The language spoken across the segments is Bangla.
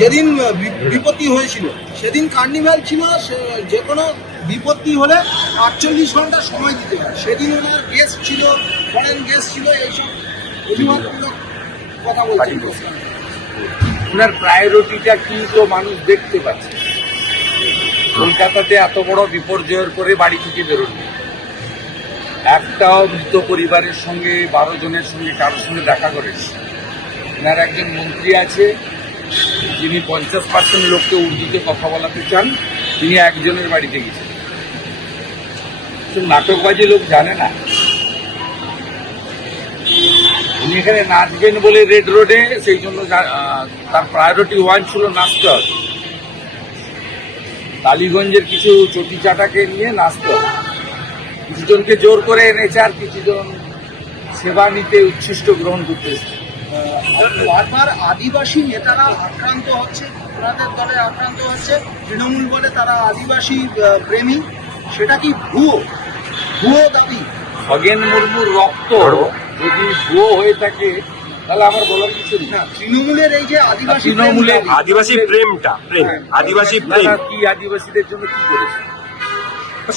যেদিন বিপত্তি হয়েছিল সেদিন কার্নিভ্যাল ছিল, যে কোনো বিপত্তি হলে 48 ঘন্টা সময় দিতে হয়। সেদিন ওনার গেস্ট ছিল, ফরেন গেস্ট ছিল, এইসব অজুহাতমূলক কথা বলছেন। ওনার প্রায়োরিটিটা কি তো মানুষ দেখতে পাচ্ছে। কলকাতাতে এত বড় বিপর্যয়ের পরে বাড়ি থেকে বেরোননি, একটাও মৃত পরিবারের সঙ্গে 12 জনের সঙ্গে কারোর সঙ্গে দেখা করেছে। ওনার একজন মন্ত্রী আছে যিনি 50% লোককে উর্দুতে কথা বলাতে চান, তিনি একজনের বাড়িতে গেছেন। নাটকবাজি লোক জানে না। উনি এখানে নাচবেন বলে রেড রোডে, সেই জন্য তার প্রায়োরিটি 1 ছিল নাচতে হবে। টালিগঞ্জের কিছু চটি চাটাকে নিয়ে নাচতে হবে। কিছুজনকে জোর করে এনেছে, আর কিছুজন সেবা নিতে উচ্ছিষ্ট গ্রহণ করতে এসেছে। বারবার আদিবাসী নেতারা আক্রান্ত হচ্ছে, ওনাদের দলে আক্রান্ত হচ্ছে। তৃণমূল বলে তারা আদিবাসী প্রেমী, সেটা কি ভুয়ো দাবি? খগেন মুর্মুর রক্ত যদি ভুয়ো হয়ে থাকে তাহলে আমার বলার কিছু নেই। তৃণমূলের এই যে আদিবাসী প্রেমটা আদিবাসী প্রেম কি আদিবাসীদের জন্য কি করেছে?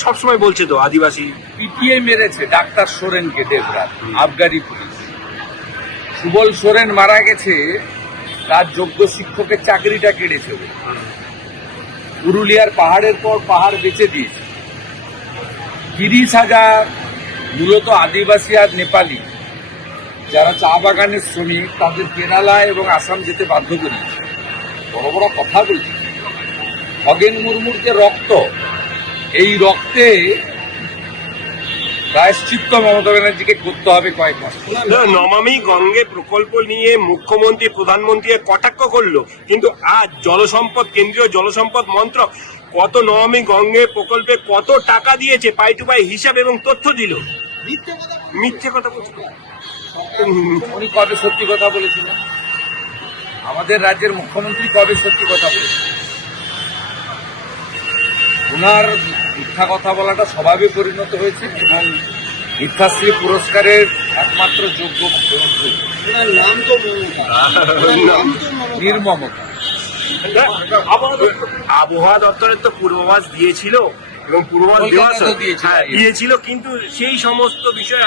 সবসময় বলছে তো আদিবাসী পিটিয়ে মেরেছে ডাক্তার সোরেনকে দেবরাত, আবগারি পুলিশ। সুবল সোরেন মারা গেছে, তার যোগ্য শিক্ষকের চাকরিটা কেড়েছে। পুরুলিয়ার পাহাড়ের পর পাহাড় বেচে দিয়েছে। 30,000 মূলত আদিবাসী আর নেপালি যারা চা বাগানের শ্রমিক, তাদের কেরালা এবং আসাম যেতে বাধ্য করিয়েছে। বড় বড় কথা বলছি। খগেন মুর্মুর যে রক্ত, এই রক্তে প্রায়শ্চিত্ত মমতা ব্যানার্জিকে করতে হবে কয়েক মাস। নমামি গঙ্গে প্রকল্প নিয়ে মুখ্যমন্ত্রী প্রধানমন্ত্রী কটাক্ষ করলো, কিন্তু আজ কেন্দ্রীয় জলসম্পদ মন্ত্রক কত নমামি গঙ্গে প্রকল্পে কত টাকা দিয়েছে পাই টু পাই হিসাব এবং তথ্য দিল। মিথ্যে কথা বলছিল। উনি কবে সত্যি কথা বলেছিলেন? আমাদের রাজ্যের মুখ্যমন্ত্রী কবে সত্যি কথা বলেছিলেন? ওনার মিথ্যা কথা বলাটা স্বভাবে পরিণত হয়েছে এবং মিথ্যাশ্রী পুরস্কারের একমাত্র যোগ্য মুখ্যমন্ত্রী। ওনার নাম তো নির্মমতা। আবহাওয়া দপ্তরের তো পূর্বাভাস দিয়েছিল এবং পূর্বাভাস দিয়েছিল, কিন্তু সেই সমস্ত বিষয়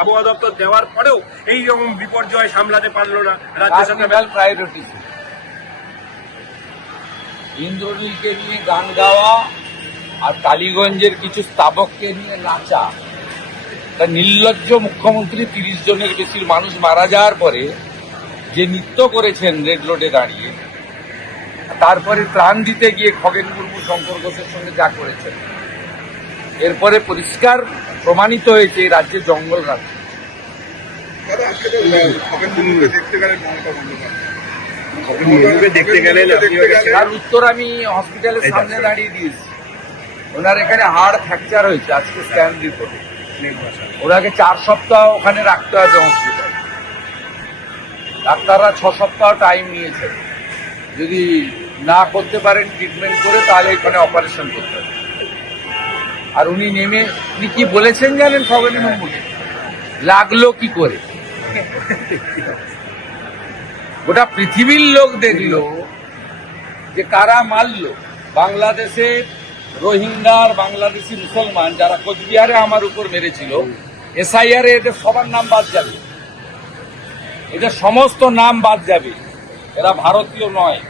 আবহাওয়া দপ্তর দেওয়ার পরেও এই রকম বিপর্যয় সামলাতে পারলো না রাজ্য সরকার। প্রায়োরিটি ইন্দ্রনীলকে নিয়ে গান গাওয়া আর টালিগঞ্জের কিছু স্থাপককে নিয়ে নাচা। তা নির্লজ্জ মুখ্যমন্ত্রী 30 জনের বেশি মানুষ মারা যাওয়ার পরে যে নৃত্য করেছেন রেড রোডে দাঁড়িয়ে, তারপরে ত্রাণ দিতে গিয়ে খগেন মুর্মু শঙ্কর ঘোষের সঙ্গে যা করেছেন, এরপরে পরিষ্কার প্রমাণিত হয়েছে এই রাজ্যে জঙ্গল রাজ্য। তার উত্তর আমি হসপিটালের সামনে দাঁড়িয়ে দিয়েছি। ওনার এখানে হাড় ফ্র্যাকচার হয়েছে, আজকে স্ক্যান রিপোর্টে। ওনাকে 4 সপ্তাহ ওখানে রাখতে হবে হসপিটালে। ডাক্তাররা 6 সপ্তাহ টাইম নিয়েছে। যদি না করতে পারেন ট্রিটমেন্ট করে, তাহলে এখানে অপারেশন করতে হবে। আর উনি কি বলেছেন জানেন? খগেন মুর্মুকে লাগলো কি করে? গোটা পৃথিবীর লোক দেখলো যে কারা মারল। বাংলাদেশের রোহিঙ্গার বাংলাদেশি মুসলমান যারা কোচবিহারে আমার উপর মেরেছিল, SIR এদের সবার নাম বাদ যাবে, এদের সমস্ত নাম বাদ যাবে। এরা ভারতীয় নয়।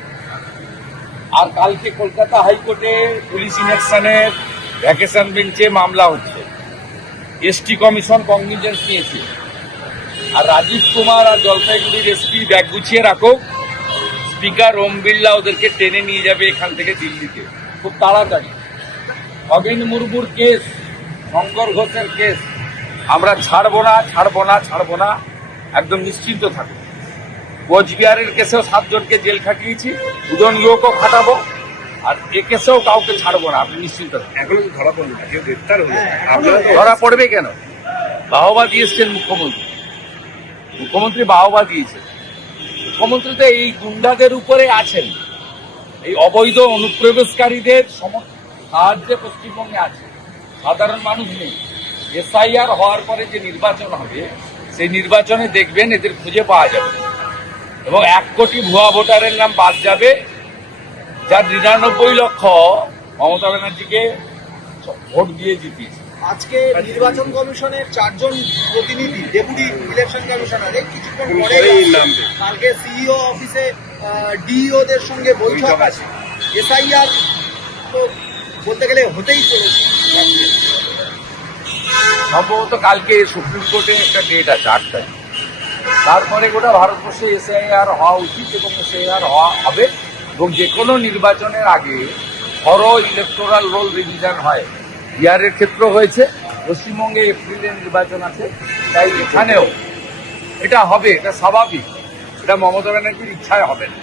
আর কালকে কলকাতা হাইকোর্টে পুলিশ ইনঅ্যাকশনের ভ্যাকেশন বেঞ্চে মামলা হচ্ছে। ST কমিশন কগনিজেন্স নিয়েছে। আর রাজীব কুমার আর জলপাইগুড়ির SP ব্যাগ গুছিয়ে রাখো, স্পিকার ওম বিড়লা ওদেরকে টেনে নিয়ে যাবে এখান থেকে দিল্লিতে খুব তাড়াতাড়ি। খগেন মুর্মুর কেস, শঙ্কর ঘোষের কেস আমরা ছাড়বো না, একদম নিশ্চিন্ত থাকবো। কোচবিহারের কেসেও 7 জনকে জেল খাটিয়েছি, 2 জন লোকও খাটাবো, আর এ কেসেও কাউকে ছাড়বো না, আপনি নিশ্চিন্ত থাকবেন। এখনো ধরা পড়লো না, কেউ গ্রেপ্তার হলো। ধরা পড়বে কেন? বাহবা দিয়েছেন মুখ্যমন্ত্রী বাহবা দিয়েছেন। মুখ্যমন্ত্রী তো এই গুন্ডাদের উপরে আছেন, এই অবৈধ অনুপ্রবেশকারীদের সাহায্যে পশ্চিমবঙ্গে আছে, সাধারণ মানুষ নেই। SIR হওয়ার পরে যে নির্বাচন হবে, সেই নির্বাচনে দেখবেন এদের খুঁজে পাওয়া যাবে এবং 1 কোটি ভুয়া ভোটারের নাম বাদ যাবে। যার 99 লক্ষ মমতা ব্যানার্জিকে ভোট দিয়ে জিতিয়েছে। আজকে নির্বাচন কমিশনের 4 জন প্রতিনিধি ডেপুটি ইলেকশন কমিশনার কিছুক্ষণ পরে পরেই নামবে। কালকে সিইও অফিসে ডিইও দের সঙ্গে বৈঠক আছে। এসআইআর তো বলতে গেলে হতেই চলেছে। সম্ভবত কালকে সুপ্রিম কোর্টে একটা ডেট আছে 8 তারিখ। তারপরে গোটা ভারতবর্ষে এসআইআর হওয়া উচিত এবং এসআইআর হওয়া হবে এবং যে কোনো নির্বাচনের আগে বড় ইলেকটোরাল রোল রিভিশন হয়। বিহারের ক্ষেত্র হয়েছে, পশ্চিমবঙ্গে এপ্রিলে নির্বাচন আছে, তাই এখানেও এটা হবে, এটা স্বাভাবিক, এটা মমতা ব্যানার্জির ইচ্ছায় হবে না।